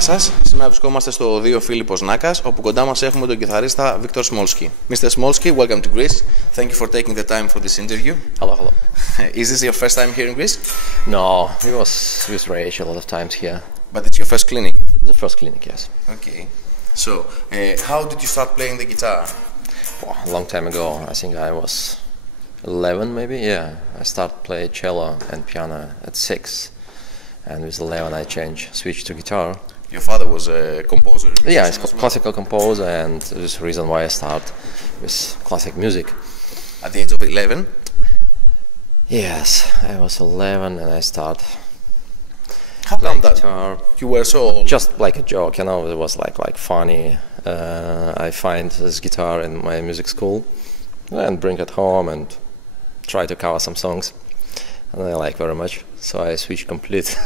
Γεια σας. Σήμερα βρισκόμαστε στο 2 Φίλιππος Νάκας, όπου κοντά μας έχουμε τον κιθαρίστα Victor Smolski. Mr. Smolski, welcome to Greece. Thank you for taking the time for this interview. Hello, hello. Is this your first time here in Greece? No, it was with Rage a lot of times here. But it's your first clinic? The first clinic, yes. Okay. So, how did you start playing the guitar? Well, a long time ago. I think I was 11 maybe, yeah. I started playing cello and piano at 6. And with 11 I switched to guitar. Your father was a composer? Yeah, he's a classical composer, and this is the reason why I started with classic music. At the age of 11? Yes, I was 11 and I started How come playing that guitar. you were so old? Just like a joke, you know, it was like funny. I find this guitar in my music school and bring it home and try to cover some songs. And I like very much, so I switched complete.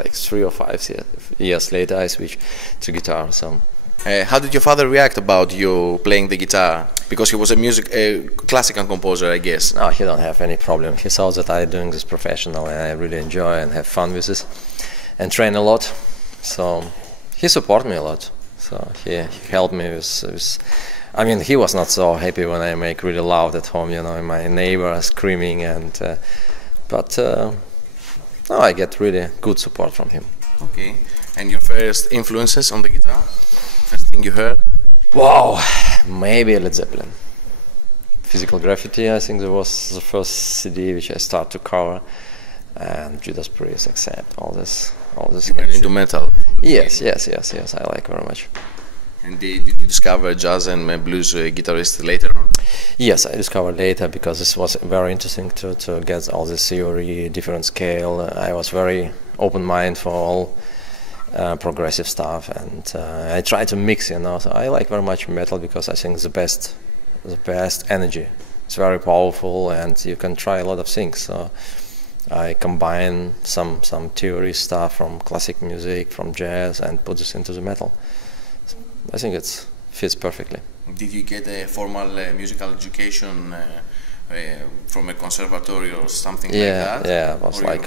Like 3 or 5 years later, I switched to guitar. So, how did your father react about you playing the guitar? Because he was a classical composer, I guess. no, he don't have any problem. He saw that I'm doing this professionally, and I really enjoy and have fun with this, and train a lot. So he support me a lot. So he helped me with. I mean, he was not so happy when I make really loud at home. You know, my neighbor screaming and. But no, I get really good support from him. Okay. And your first influences on the guitar? First thing you heard? Wow, maybe Led Zeppelin. Physical Graffiti, I think that was the first CD which I started to cover, and Judas Priest, Accept, all this. You went into metal? Yes, I like very much. And did you discover jazz and blues guitarist later on? Yes, I discovered later because this was very interesting to get all this theory, different scale. I was very open mind for all progressive stuff, and I try to mix, you know. So I like very much metal because I think it's the best energy. It's very powerful, and you can try a lot of things. So I combine some theory stuff from classic music, from jazz, and put this into the metal. I think it fits perfectly. Did you get a formal musical education from a conservatory or something like that? Yeah, it was or like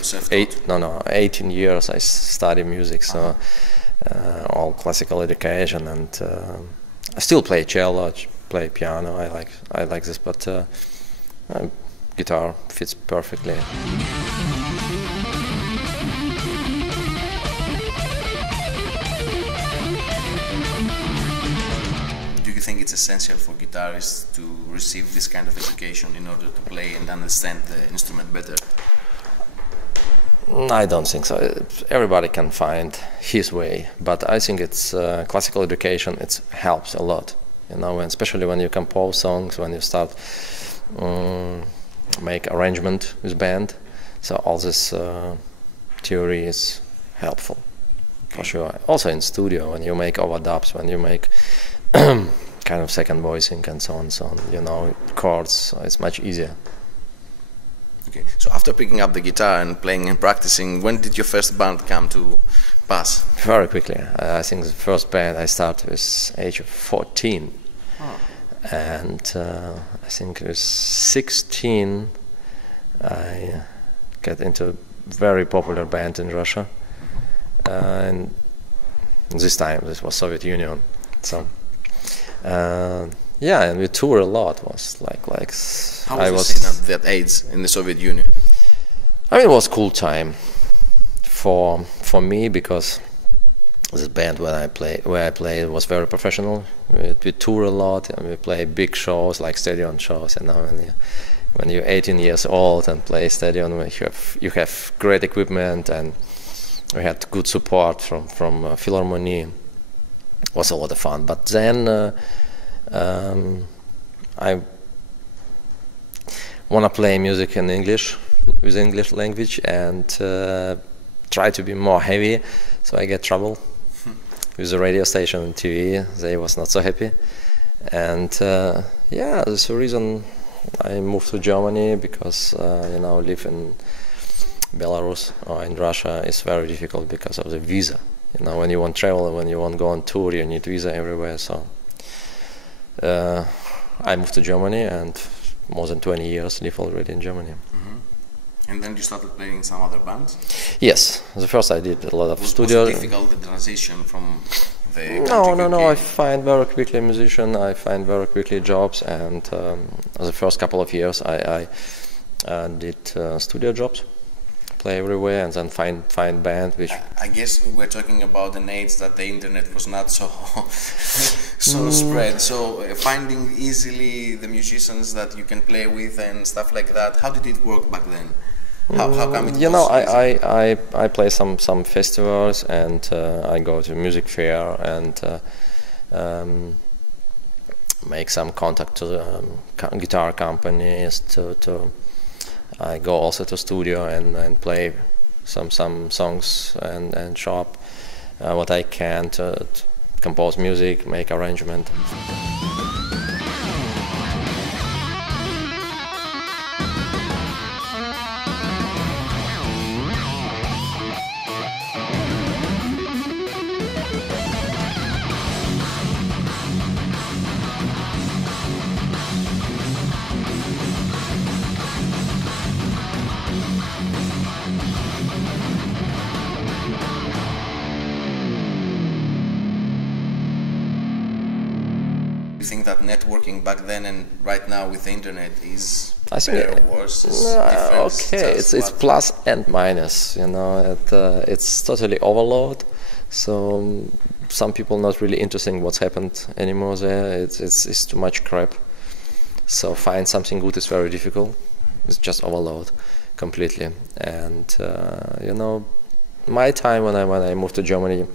18 years I studied music, so all classical education, and I still play cello, play piano. I like this, but guitar fits perfectly. Do you think it's essential for guitarists to receive this kind of education in order to play and understand the instrument better? I don't think so. Everybody can find his way, but I think it's classical education. It helps a lot, you know, and especially when you compose songs, when you start make arrangement with band. So all this theory is helpful, for sure. Also in studio, when you make overdubs, when you make kind of second voicing and so on, you know, chords, so it's much easier. Okay, so after picking up the guitar and playing and practicing, when did your first band come to pass? Very quickly. I think the first band I started with age of 14. And I think it was 16 I got into a very popular band in Russia. And this time this was Soviet Union. So yeah, and we toured a lot. Was like how was the scene at that age in the Soviet Union? I mean, it was a cool time for me because this band where I played was very professional. We tour a lot and we play big shows like stadium shows. You know, when you're 18 years old and play stadium, you have great equipment, and we had good support from Philharmonie. It was a lot of fun, but then I want to play music in English, with English language, and try to be more heavy, so I get trouble with the radio station and TV. They was not so happy, and yeah, that's the reason I moved to Germany, because you know, live in Belarus or in Russia is very difficult because of the visa. You know, when you want to travel, when you want to go on tour, you need visa everywhere. So I moved to Germany, and more than 20 years live already in Germany. And then you started playing in some other bands? Yes, the first I did a lot of studio. Was it difficult, the transition from the No, I find very quickly musician, I find very quickly jobs, and the first couple of years I did studio jobs, play everywhere, and then find band which... I guess we're talking about an age that the internet was not so spread, so finding easily the musicians that you can play with and stuff like that, how did it work back then? How come it was I play some festivals, and I go to music fair and make some contact to the guitar companies. I go also to studio and play some songs and shop what I can to compose music, make arrangement. You think that networking back then and right now with the internet is better or worse? Okay, it's plus and minus. You know, it's totally overload. So some people not really interested in what's happened anymore there. It's too much crap. So find something good is very difficult. It's just overload completely. And you know, my time when I moved to Germany,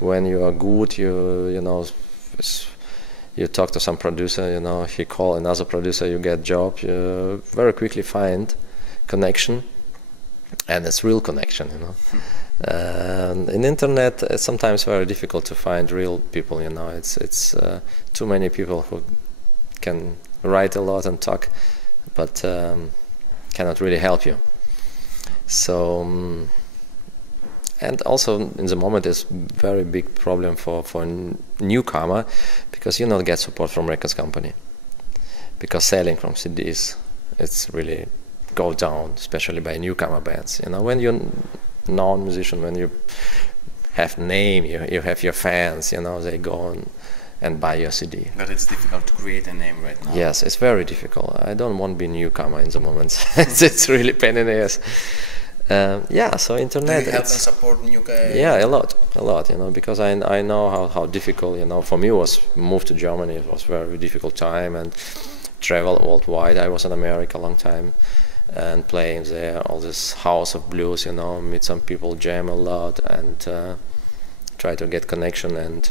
when you are good, you know. You talk to some producer, you know, he call another producer, you get job, you very quickly find connection, and it's real connection, you know. In internet, it's sometimes very difficult to find real people, you know. It's too many people who can write a lot and talk, but cannot really help you. So. And also, in the moment, it's very big problem for newcomer, because you not get support from records company, because selling from CDs, it's really go down, especially by newcomer bands. You know, when you're non-musician, when you have name, you have your fans, you know, they go on and buy your CD. But it's difficult to create a name right now. Yes, it's very difficult. I don't want to be newcomer in the moment. It's really pain in the ass. Yeah, so internet. Do you help and support new guys? Yeah, a lot, you know, because I know how difficult, you know, for me was move to Germany. It was a very difficult time, and travel worldwide. I was in America a long time and playing there, all this house of blues, you know, meet some people, jam a lot, and try to get connection, and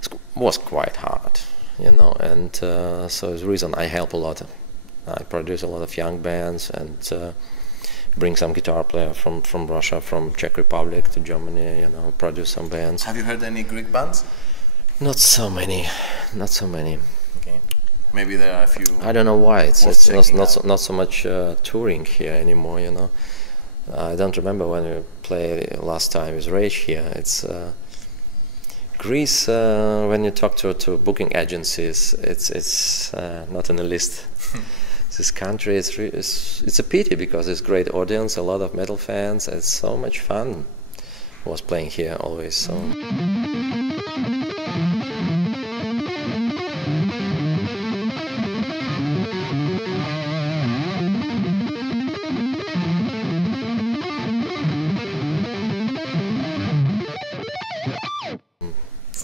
it was quite hard, you know, and so the reason I help a lot. I produce a lot of young bands and bring some guitar player from Russia, from Czech Republic to Germany, you know, produce some bands. Have you heard any Greek bands? Not so many. Okay. Maybe there are a few. I don't know why. It's not so much touring here anymore, you know. I don't remember when we played last time with Rage here. It's Greece, when you talk to booking agencies, it's not on the list. This country, it's a pity, because it's great audience, a lot of metal fans. It's so much fun. Was playing here always. So.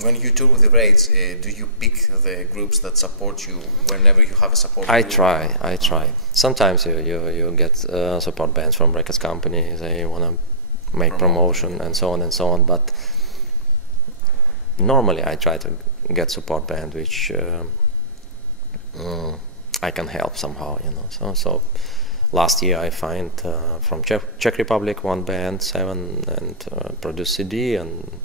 When you tour with the Raids, do you pick the groups that support you whenever you have a support I group? I try. Sometimes you get support bands from records company, they want to make promotion and so on, but normally I try to get support band which I can help somehow, you know. So last year I find from Czech Republic one band, 7, and produced CD, and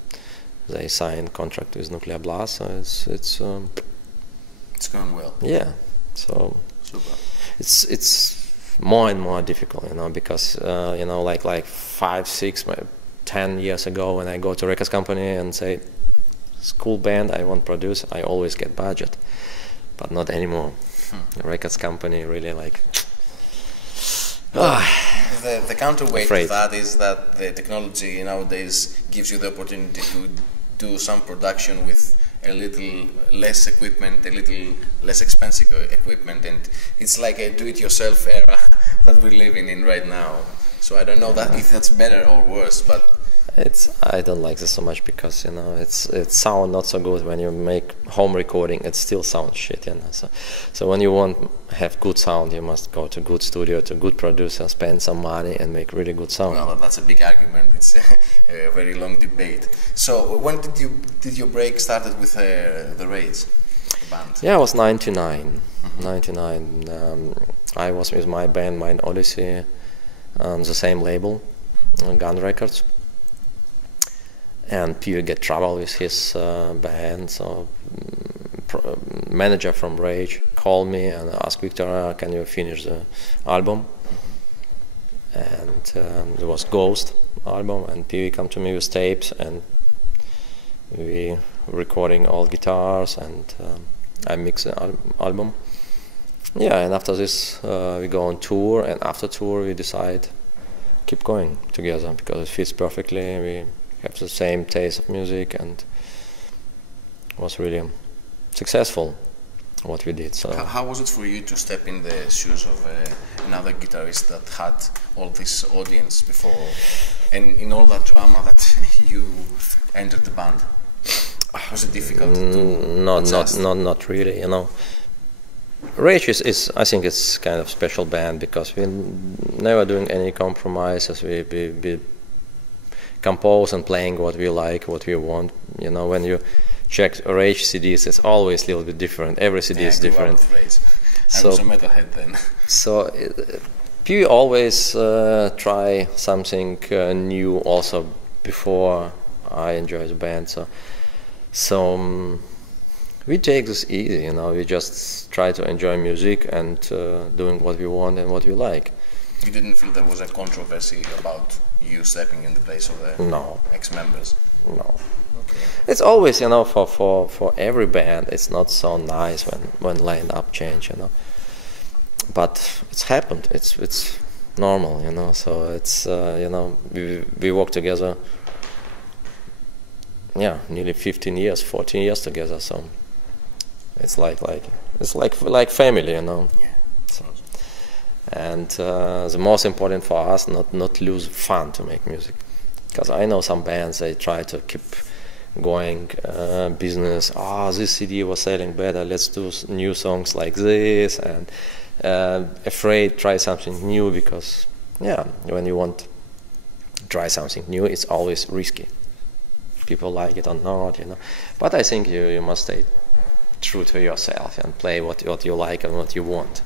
they signed contract with Nuclear Blast, so it's going well. Yeah, so super. It's more and more difficult, you know, because you know, like 5, 6, 10 years ago, when I go to records company and say, "School band, I want to produce," I always get budget, but not anymore. The records company really like The counterweight to that is that the technology nowadays gives you the opportunity to do some production with a little less equipment, a little less expensive equipment, and it's like a do-it-yourself era that we're living in right now. So I don't know if that's better or worse, but I don't like this so much because it sounds not so good when you make home recording. It still sounds shit, So when you want to have good sound, you must go to good studio, to good producer, spend some money, and make really good sound. Well, that's a big argument. It's a very long debate. So when did your break started with the Rage, the band? Yeah, I was 99. 99. I was with my band, Mind Odyssey, on the same label, Gun Records. And Peter get trouble with his band, so manager from Rage called me and asked Victor, can you finish the album? And it was Ghost album, and Peter come to me with tapes, and we recording all guitars, and I mix the album. Yeah, and after this we go on tour, and after tour we decide keep going together because it fits perfectly. We have the same taste of music, and it was really successful what we did. So how was it for you to step in the shoes of another guitarist that had all this audience before, and in all that drama that you entered the band? Was it difficult to adjust? Not really, Rage is I think it's kind of special band because we're never doing any compromises. We compose and playing what we like, what we want. When you check Rage CDs, it's always a little bit different. Every CD is different. I was a metalhead then. So we always try something new also before I enjoy the band. So we take this easy, we just try to enjoy music and doing what we want and what we like. You didn't feel there was a controversy about you stepping in the place of the ex-members? No. Okay. It's always, for every band, it's not so nice when line-up change, But it's happened. It's normal, So it's we work together. Yeah, nearly 15 years, 14 years together. So it's like family, Yeah. So, and the most important for us not lose fun to make music, because I know some bands, they try to keep going business. This CD was selling better, let's do new songs like this, and afraid try something new, because when you want to try something new, it's always risky. People like it or not, But I think you must stay true to yourself and play what you like and what you want.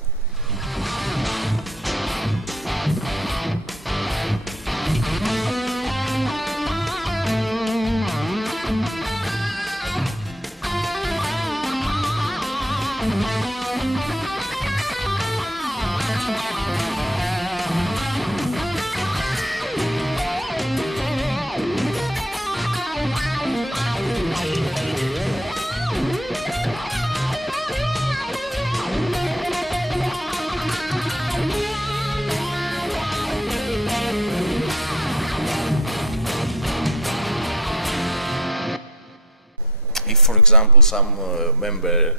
For example, some member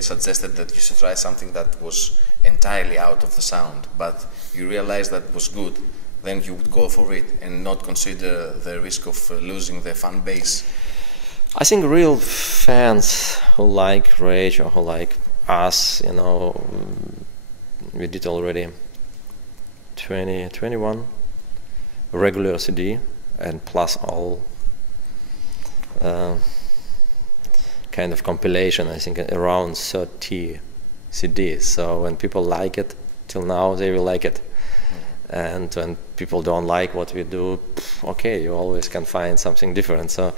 suggested that you should try something that was entirely out of the sound, but you realized that was good, then you would go for it and not consider the risk of losing the fan base. I think real fans who like Rage or who like us, we did already 21 regular CD and plus all kind of compilation, I think around 30 CDs. So when people like it till now, they will like it. And when people don't like what we do, okay, you always can find something different. So,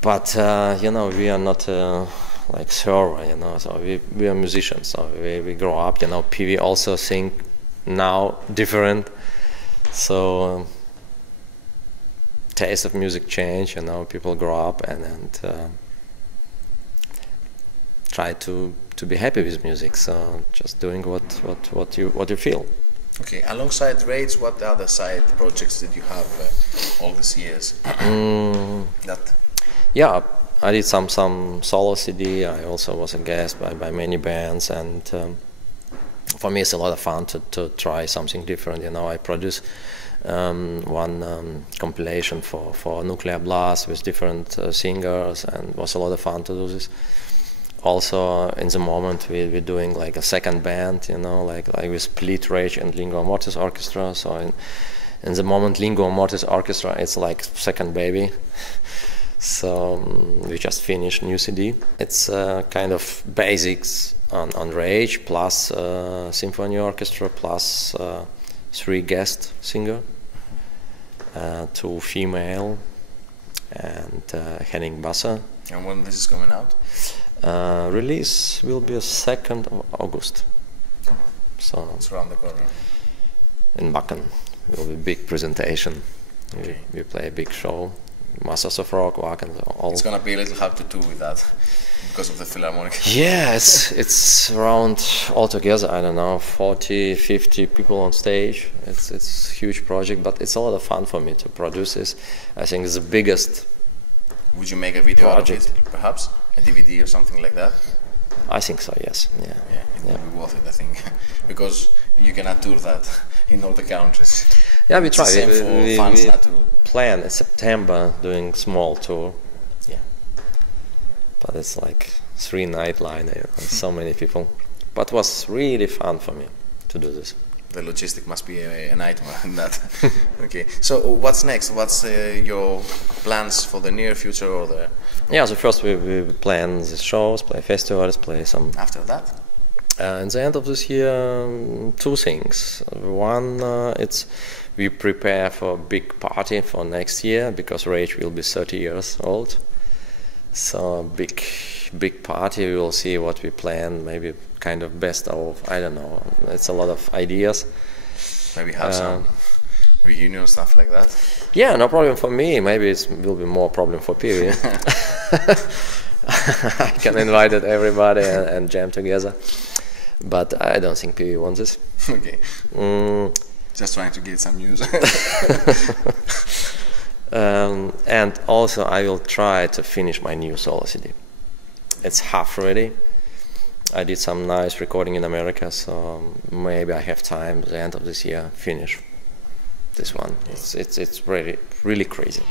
but we are not like server, so we are musicians. So we grow up, PV also think now different. So taste of music change, people grow up and try to be happy with music. So just doing what you feel. Okay, alongside Rage, what other side projects did you have all these years? Yeah, I did some solo CD. I also was a guest by many bands, and for me it's a lot of fun to try something different. You know, I produced one compilation for Nuclear Blast with different singers, and it was a lot of fun to do this. Also, in the moment, we're doing like a second band, you know, like we split Rage and Lingua Mortis Orchestra. So in the moment, Lingua Mortis Orchestra, it's like second baby. So we just finished new CD. It's kind of basics on Rage plus symphony orchestra plus 3 guest singer, 2 female, and Henning Basser. And when this is coming out? Release will be 2nd of August. So it's around the corner. In Bakken will be a big presentation. Okay. We play a big show. Masters of Rock, Wacken, all. It's gonna be a little hard to do with that because of the Philharmonic. Yeah, it's around altogether, I don't know, 40, 50 people on stage. It's a huge project, but it's a lot of fun for me to produce this. I think it's the biggest. Would you make a video project out of it, perhaps? A DVD or something like that? I think so, yes. Yeah, it would be worth it, I think, because you cannot tour that in all the countries. Yeah, we try. We plan in September doing small tour. Yeah, but it's like 3-night line. You know, so many people. But it was really fun for me to do this. The logistic must be a nightmare in that. Okay, so what's next? What's your plans for the near future or the? Yeah, so first we plan the shows, play festivals, play some. After that? In the end of this year, 2 things. One, it's we prepare for a big party for next year because Rage will be 30 years old. So big party. We will see what we plan. Maybe kind of best of, I don't know. It's a lot of ideas. Maybe have some reunion stuff like that. Yeah, no problem for me. Maybe it will be more problem for Piri. I can invite everybody and jam together. But I don't think Piri wants this. Okay. Just trying to get some news. And also I will try to finish my new solo CD. It's half ready. I did some nice recording in America, so maybe I have time at the end of this year finish this one. It's really crazy.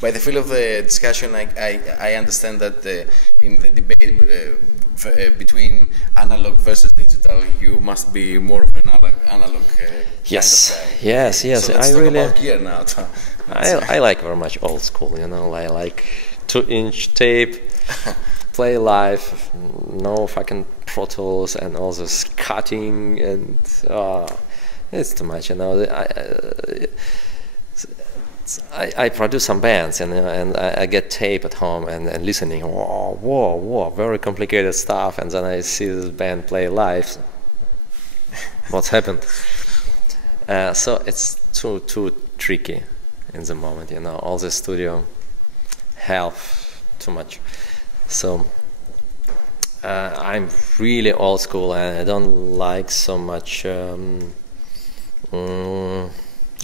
By the feel of the discussion, I understand that in the debate between analog versus digital, you must be more of an analog yes, kind of guy. Yes. So let's talk about gear now. I like very much old school, you know. I like 2-inch tape, play live, no fucking Pro Tools and all this cutting, and it's too much, you know. I produce some bands and I get tape at home and listening, whoa, very complicated stuff, and then I see this band play live. What's happened? So it's too tricky in the moment, you know. All the studio help too much. So I'm really old school and I don't like so much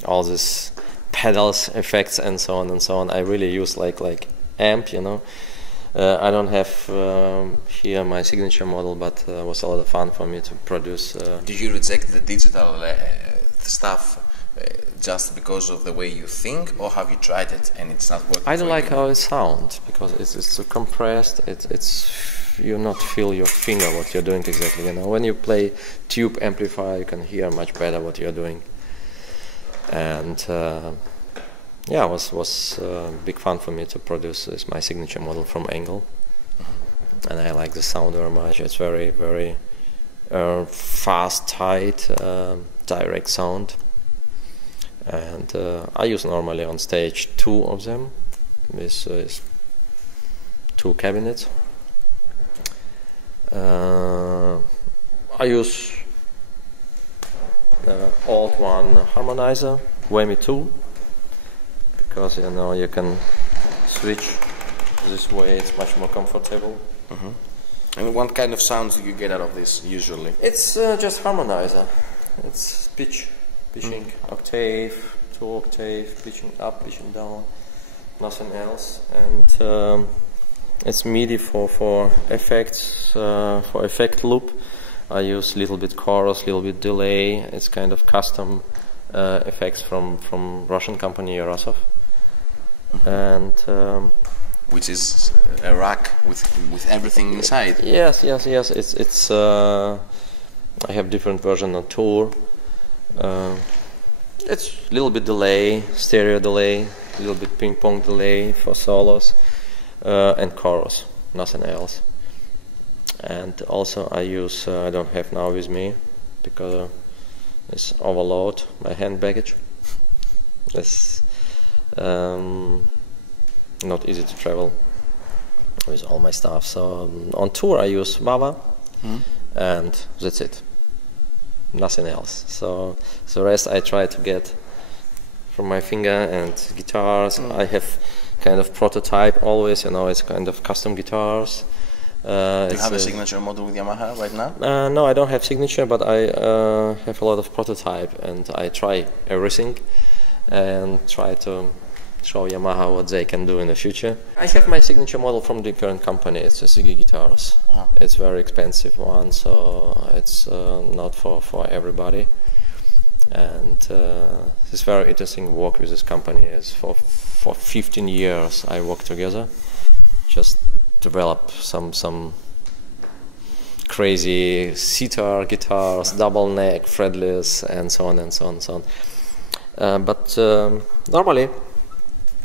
all this pedals, effects, and so on and so on. I really use like amp, you know. I don't have here my signature model, but it was a lot of fun for me to produce. Did you reject the digital stuff just because of the way you think, or have you tried it and it's not working? I don't like how it sounds because it's so compressed. You not feel your finger what you're doing exactly. You know, when you play tube amplifier, you can hear much better what you're doing. And yeah, it was big fun for me to produce this, my signature model from Engel. And I like the sound very much. It's very fast, tight, direct sound. And I use normally on stage 2 of them with 2 cabinets. I use old one harmonizer, Whammy 2, because you know you can switch this way. It's much more comfortable. And what kind of sounds do you get out of this usually? It's just harmonizer. It's pitching, octave, 2 octave, pitching up, pitching down, nothing else. And it's MIDI for effects, for effect loop. I use little bit chorus, little bit delay. It's kind of custom effects from Russian company Yarosov. And which is a rack with everything inside. Yes. It's I have different version on tour. It's a little bit delay, stereo delay, a little bit ping pong delay for solos, and chorus, nothing else. And also I use, I don't have now with me because it's overload my hand baggage. It's not easy to travel with all my stuff. So on tour I use Vava, and that's it. Nothing else. So the rest I try to get from my finger and guitars. I have kind of prototype always, you know, it's kind of custom guitars. Do you have a signature model with Yamaha right now? No, I don't have signature, but I have a lot of prototype, and I try everything and try to show Yamaha what they can do in the future. I have my signature model from the current company. It's a Ziggy Guitars. It's a very expensive one, so it's not for everybody. And it's very interesting work with this company. It's for 15 years I worked together, just develop some crazy sitar guitars, double neck, fretless, and so on and so on and so on. But normally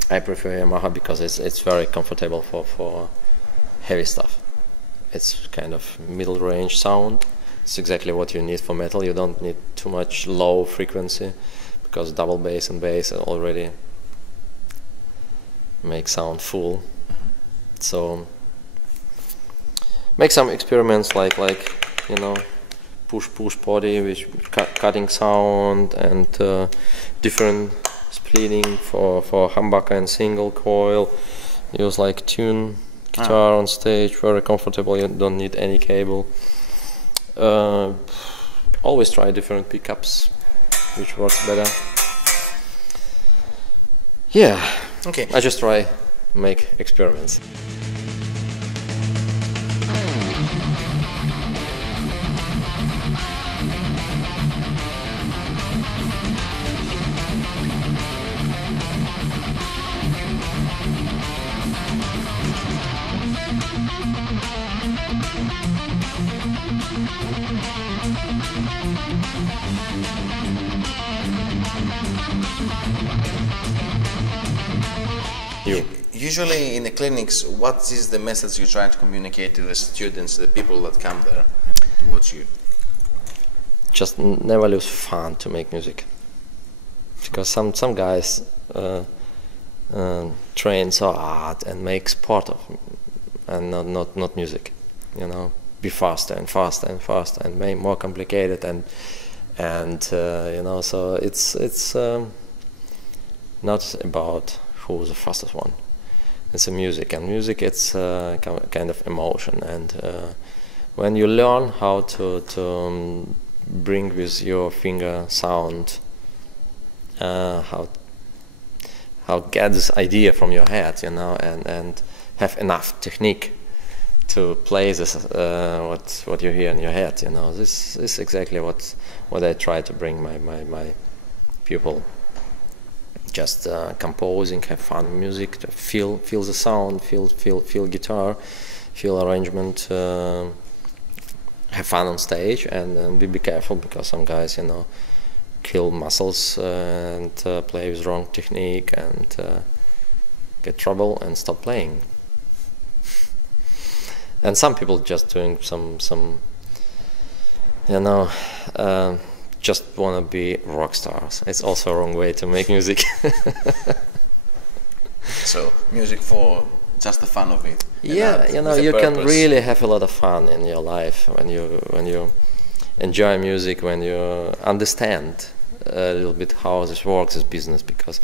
I prefer Yamaha because it's very comfortable for heavy stuff. It's kind of middle range sound. It's exactly what you need for metal. You don't need too much low frequency because double bass and bass already make sound full. So make some experiments like you know, push body with cutting sound and different splitting for humbucker and single coil. Use like tune guitar on stage, very comfortable. You don't need any cable. Always try different pickups, which works better. Yeah. Okay. I just try make experiments. Usually in the clinics, what is the message you're trying to communicate to the students, the people that come there to watch you? Just never lose fun to make music, because some guys train so hard and make sport of, and not music. You know, be faster and faster and faster and make more complicated and you know. So it's not about who's the fastest one. It's a music, and music it's kind of emotion. And when you learn how to bring with your finger sound, how get this idea from your head, you know, and have enough technique to play this what you hear in your head, you know. This is exactly what I try to bring my pupil. Just composing, have fun with music, to feel the sound, feel guitar, feel arrangement, have fun on stage, and be careful, because some guys, you know, kill muscles and play with wrong technique and get trouble and stop playing. And some people just doing some you know, just want to be rock stars. It's also a wrong way to make music. So music for just the fun of it. Yeah, you know, you can really have a lot of fun in your life when you enjoy music, when you understand a little bit how this works, this business, because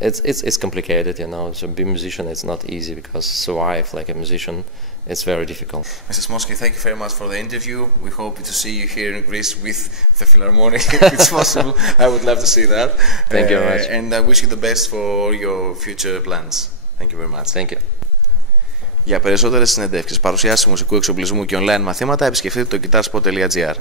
it's complicated, you know. To be a musician, it's not easy, because survive like a musician, it's very difficult. Mr. Smolski, thank you very much for the interview. We hope to see you here in Greece with the Philharmonic, if it's possible. I would love to see that. Thank you very much. And I wish you the best for your future plans. Thank you very much. Thank you. Για περισσότερες συνεντεύξεις, παρουσιάσεις μουσικού εξοπλισμού και online μαθήματα, επισκεφτείτε το Guitarspot.Gr.